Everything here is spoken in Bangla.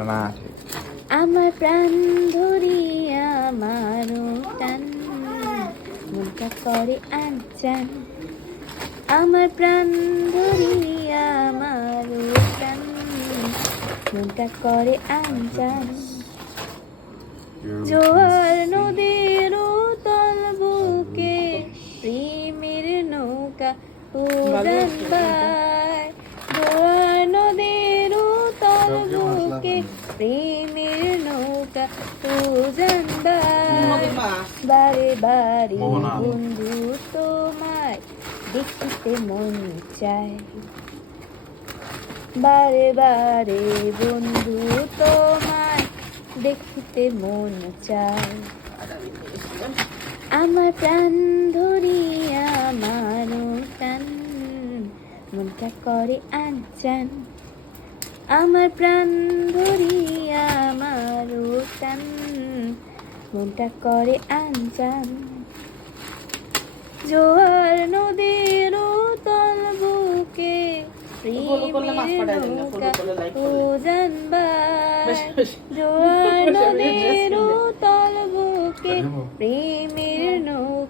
না আমার প্রাণ ধরিয়া মারো টান। মনটা করে আনচান আমার প্রাণ ধরিয়া মারো টান। মনটা করে আনচান জোয়ার নদীর তল বুকে প্রেমের নৌকা উড়ান বায় প্রেমের নৌকা বায় বারে বারে। বন্ধু তোমায় দেখিতে মন চায়। বারে বারে বন্ধু তোমায় দেখিতে মন চায়। আমার প্রাণ ধরিয়া মানো টান মনটা করে আনচান আমার প্রাণ ধরিয়া মারো টান মনটা করে আনচান জোয়ার নদীর তল বুকে। জোয়ার নদীর তল বুকে প্রেমের নৌকা